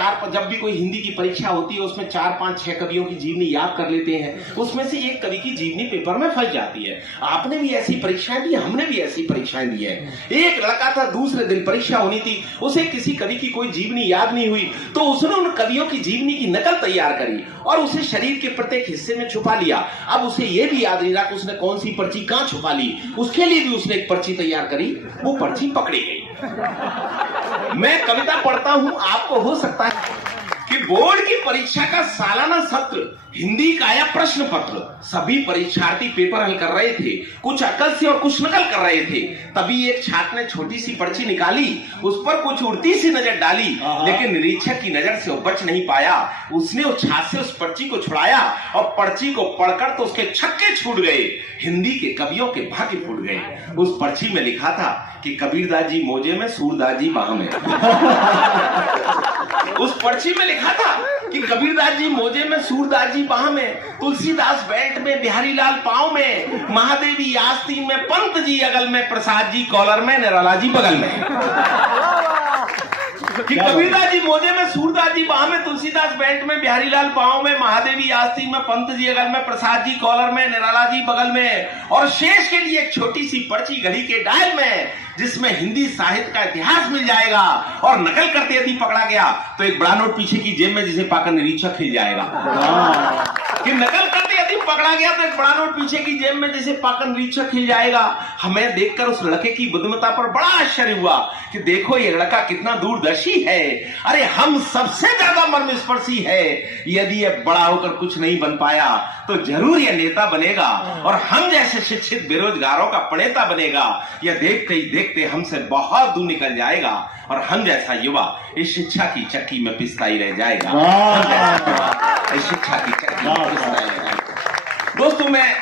जब भी कोई हिंदी की परीक्षा होती है उसमें 4, 5, 6 कवियों की जीवनी याद कर लेते हैं। उसमें से एक कवि की जीवनी पेपर में फंस जाती है। आपने भी ऐसी परीक्षाएं दी, हमने भी ऐसी परीक्षाएं दी है। एक लड़का था, दूसरे दिन परीक्षा होनी थी, उसे किसी कवि की कोई जीवनी याद नहीं हुई, तो उसने उन कवियों की जीवनी की नकल तैयार करी और उसे शरीर के प्रत्येक हिस्से में छुपा लिया। अब उसे यह भी याद नहीं रहा कि उसने कौन सी पर्ची कहां छुपा ली। उसके लिए भी उसने एक पर्ची तैयार करी, वो पर्ची पकड़ी गई। मैं कविता पढ़ता हूं, आपको हो सकता है कि बोर्ड की परीक्षा का सालाना सत्र हिंदी का या प्रश्न पत्र, सभी परीक्षार्थी पेपर हल कर रहे थे, कुछ अकल से और कुछ नकल कर रहे थे। तभी एक छात्र ने छोटी सी पर्ची निकाली, उस पर कुछ उड़ती सी नजर डाली, लेकिन निरीक्षक की नजर से वो बच नहीं पाया। उसने उस छात्र से उस पर्ची को छुड़ाया और पर्ची को पढ़कर तो उसके छक्के छूट गए। हिंदी के कवियों के भाग्य फूट गए। उस पर्ची में लिखा था कि कबीरदास जी मोजे में, सूरदास जी बाह में। उस पर्ची में लिखा था कि कबीरदास जी मोजे में, सूरदास जी बाह में, तुलसीदास बेल्ट में, बिहारी लाल पांव में, महादेवी आस्तीन में, पंत जी अगल में, प्रसाद जी कॉलर में, निराला जी बगल में। कि कबीरदास जी मोजे में, सूरदास जी बाह में, तुलसीदास बेल्ट में, बिहारी लाल पांव में, महादेवी आस्तीन में, पंत जी अगल में, प्रसाद जी कॉलर में, निराला जी बगल में, और शेष के लिए एक छोटी सी पर्ची घड़ी के डायल में, जिसमें हिंदी साहित्य का इतिहास मिल जाएगा। और नकल करते यदि पकड़ा गया तो एक बड़ा नोट पीछे की जेब में, जिसे पाकर निरीक्षक हिल जाएगा। कि नकल करते यदि पकड़ा गया तो एक बड़ा नोट पीछे की जेब में, जिसे पाकर निरीक्षक हिल जाएगा। हमें देखकर उस लड़के की बुद्धिमत्ता पर बड़ा आश्चर्य हुआ कि देखो ये लड़का कितना दूरदर्शी है। अरे हम सबसे ज्यादा मर्मस्पर्शी है। यदि ये बड़ा होकर कुछ नहीं बन पाया तो जरूर ये नेता बनेगा और हम जैसे शिक्षित बेरोजगारों का प्रणेता बनेगा। यह देखते ही देखते हमसे बहुत दूर निकल जाएगा और हम जैसा युवा इस शिक्षा की चक्की में पिसता ही रह जाएगा। हम जैसा युवा इस शिक्षा की चक्की में पिसता ही रह जाएगा। दोस्तों, मैं